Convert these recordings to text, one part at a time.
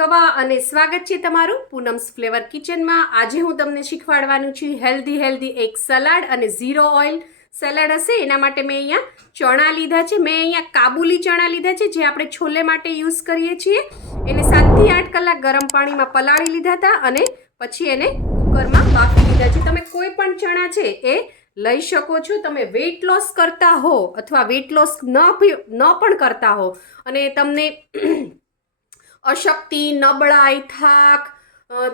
કવા અને સ્વાગત છે તમારું પૂનમ્સ ફ્લેવર કિચનમાં। આજે હું તમને શીખવાડવાનું છું હેલ્ધી એક સલાડ અને ઝીરો ઓઇલ સલાડ હશે। એના માટે મેં અહીંયા ચણા લીધા છે। મેં અહીંયા કાબુલી ચણા લીધા છે જે આપણે છોલે માટે યુઝ કરીએ છીએ। એને 7 થી 8 કલાક ગરમ પાણીમાં પલાળી લીધા હતા અને પછી એને કુકરમાં બાફી લીધા છે। તમે કોઈ પણ ચણા છે એ લઈ શકો છો। તમે વેઇટ લોસ કરતા હો અથવા વેઇટ લોસ ન પણ કરતા હો અને તમને અશક્તિ, નબળાઈ, થાક,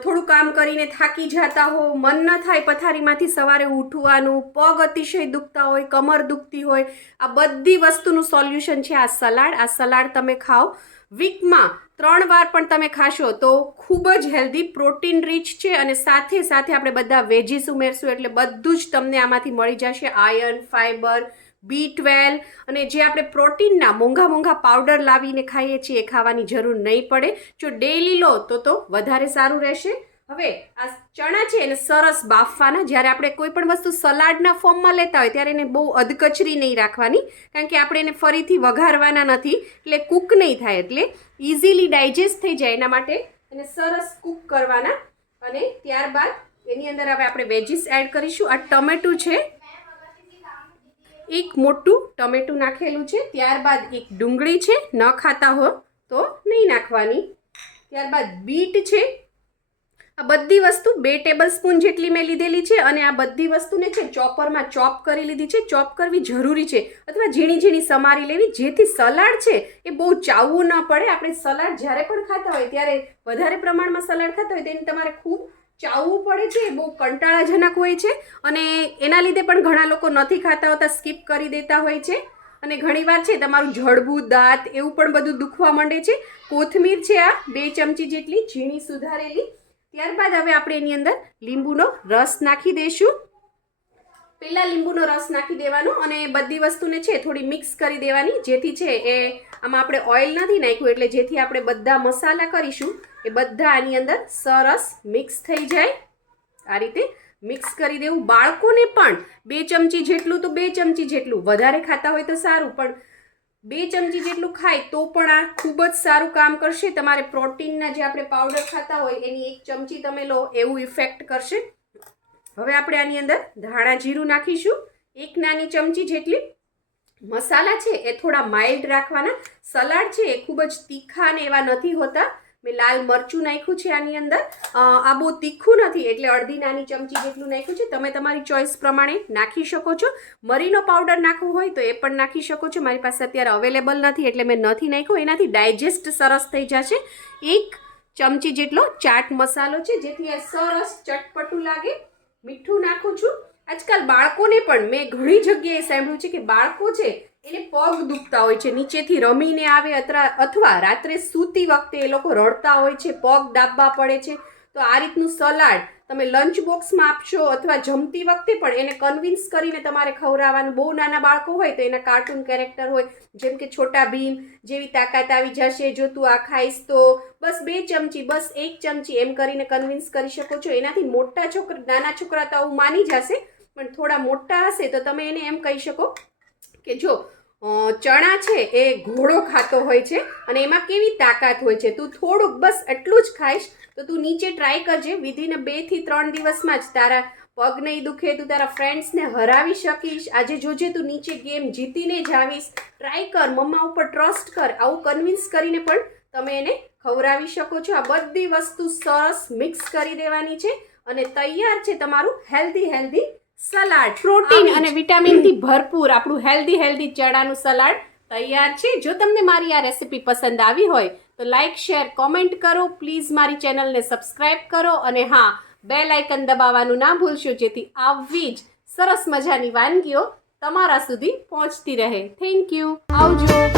થોડું કામ કરીને થાકી જતા હો, મન ન થાય પથારીમાંથી સવારે ઉઠવાનું, પગ અતિશય દુખતા હોય, કમર દુખતી હોય, આ બધી વસ્તુનું સોલ્યુશન છે આ સલાડ। આ સલાડ તમે ખાઓ વીકમાં 3 વાર પણ તમે ખાશો તો ખૂબ જ હેલ્ધી, પ્રોટીન રીચ છે અને સાથે સાથે આપણે બધા વેજીસ ઉમેરશું એટલે બધું જ તમને આમાંથી મળી જશે। આયર્ન, ફાઈબર, B12 અને જે આપણે પ્રોટીનના મોંઘા પાવડર લાવીને ખાઈએ છીએ એ ખાવાની જરૂર નહીં પડે। જો ડેઈલી લો તો વધારે સારું રહેશે। હવે આ ચણા છે એને સરસ બાફવાના। જ્યારે આપણે કોઈ પણ વસ્તુ સલાડના ફોર્મમાં લેતા હોય ત્યારે એને બહુ અધકચરી નહીં રાખવાની, કારણ કે આપણે એને ફરીથી વઘારવાના નથી એટલે કૂક નહીં થાય, એટલે ઇઝીલી ડાયજેસ્ટ થઈ જાય એના માટે એને સરસ કૂક કરવાના। અને ત્યારબાદ એની અંદર હવે આપણે વેજીસ એડ કરીશું। આ ટમેટું છે, એક મોટું ટમેટું નાખેલું છે, ત્યારબાદ એક ડુંગળી છે, ન ખાતા હો તો નહીં નાખવાની, ત્યારબાદ બીટ છે। આ બધી વસ્તુ 2 ટેબલસ્પૂન જેટલી મેં લીધેલી છે અને આ બધી વસ્તુને છે ચોપરમાં ચોપ કરી લીધી છે। ચોપ કરવી જરૂરી છે અથવા ઝીણી સમારી લેવી જેથી સલાડ છે એ બહુ ચાવવું ન પડે। આપણે સલાડ જ્યારે પણ ખાતા હોય ત્યારે વધારે પ્રમાણમાં સલાડ ખાતા હોય તેને તમારે ખૂબ ચાવવું પડે છે, એ બહુ કંટાળાજનક હોય છે અને એના લીધે પણ ઘણા લોકો નથી ખાતા હોતા, સ્કીપ કરી દેતા હોય છે અને ઘણીવાર છે તમારું જડબું, દાંત એવું પણ બધું દુખવા માંડે છે। કોથમીર છે આ 2 ચમચી જેટલી ઝીણી સુધારેલી। ત્યારબાદ હવે આપણે એની અંદર લીંબુનો રસ નાખી દઈશું। પહેલાં લીંબુનો રસ નાખી દેવાનો અને બધી વસ્તુને છે થોડી મિક્સ કરી દેવાની જેથી છે એ આમાં આપણે ઓઇલ નથી નાખ્યું એટલે જેથી આપણે બધા મસાલા કરીશું એ બધા આની અંદર સરસ મિક્સ થઈ જાય। આ રીતે મિક્સ કરી દેવું। બાળકોને પણ 2 ચમચી જેટલું તો 2 ચમચી જેટલું, વધારે ખાતા હોય તો સારું પણ 2 ચમચી જેટલું ખાય તો પણ આ ખૂબ જ સારું કામ કરશે। તમારે પ્રોટીનના જે આપણે પાવડર ખાતા હોય એની 1 ચમચી તમે લો એવું ઇફેક્ટ કરશે। હવે આપણે આની અંદર ધાણા જીરું નાખીશું 1 નાની ચમચી જેટલી। મસાલા છે એ થોડા માઇલ્ડ રાખવાના। સલાડ છે એ ખૂબ જ તીખા ને એવા નથી હોતા। મેં લાલ મરચું નાખ્યું છે આની અંદર, આ બહુ તીખું નથી એટલે અડધી નાની ચમચી જેટલું નાખ્યું છે। તમે તમારી ચોઈસ પ્રમાણે નાખી શકો છો। મરીનો પાવડર નાખવો હોય તો એ પણ નાખી શકો છો, મારી પાસે અત્યારે અવેલેબલ નથી એટલે મેં નથી નાખ્યો। એનાથી ડાયજેસ્ટ સરસ થઈ જશે। 1 ચમચી જેટલો ચાટ મસાલો છે જેથી આ સરસ ચટપટું લાગે। મીઠું નાખું છું। આજકાલ બાળકોને પણ મેં ઘણી જગ્યાએ સાંભળ્યું છે કે બાળકો છે એને પગ દુખતા હોય છે, નીચેથી રમીને આવે અથવા રાત્રે સૂતી વખતે એ લોકો રડતા હોય છે, પગ દાબવા પડે છે, તો આ રીતનું સલાડ તમે લંચ બોક્સમાં આપશો અથવા જમતી વખતે પણ એને કન્વિન્સ કરીને તમારે ખવડાવવાનું। બહુ નાના બાળકો હોય તો એના કાર્ટૂન કેરેક્ટર હોય જેમ કે છોટા ભીમ જેવી તાકાત આવી જશે, જો તું આ ખાઈશ તો બસ 2 ચમચી, બસ 1 ચમચી એમ કરીને કન્વિન્સ કરી શકો છો। એનાથી નાના છોકરા તો આવું માની જશે પણ થોડા મોટા હશે તો તમે એને એમ કહી શકો કે જો ચણા છે એ ઘોડો ખાતો હોય છે અને એમાં કેવી તાકાત હોય છે, તું થોડુંક બસ એટલું જ ખાઈશ તો તું નીચે ટ્રાય કરજે, વિધિન 2 થી 3 દિવસમાં જ તારા પગ નહીં દુખે, તું તારા ફ્રેન્ડ્સને હરાવી શકીશ। આજે જોજે તું નીચે ગેમ જીતીને જ આવીશ, ટ્રાય કર, મમ્મા ઉપર ટ્રસ્ટ કર, આવું કન્વિન્સ કરીને પણ તમે એને ખવડાવી શકો છો। આ બધી વસ્તુ સરસ મિક્સ કરી દેવાની છે અને તૈયાર છે તમારું હેલ્ધી સલાડ। પ્રોટીન અને વિટામિનથી ભરપૂર આપણું હેલ્ધી ચણાનું સલાડ તૈયાર છે। જો તમને મારી આ રેસીપી પસંદ આવી હોય તો લાઇક, શેર, કોમેન્ટ કરો, પ્લીઝ મારી ચેનલને સબસ્ક્રાઇબ કરો અને હા, બેલ આઇકન દબાવવાનું ના ભૂલશો જેથી આવી જ સરસ મજાની વાનગીઓ તમારા સુધી પહોંચતી રહે। થેન્ક યુ, આવજો।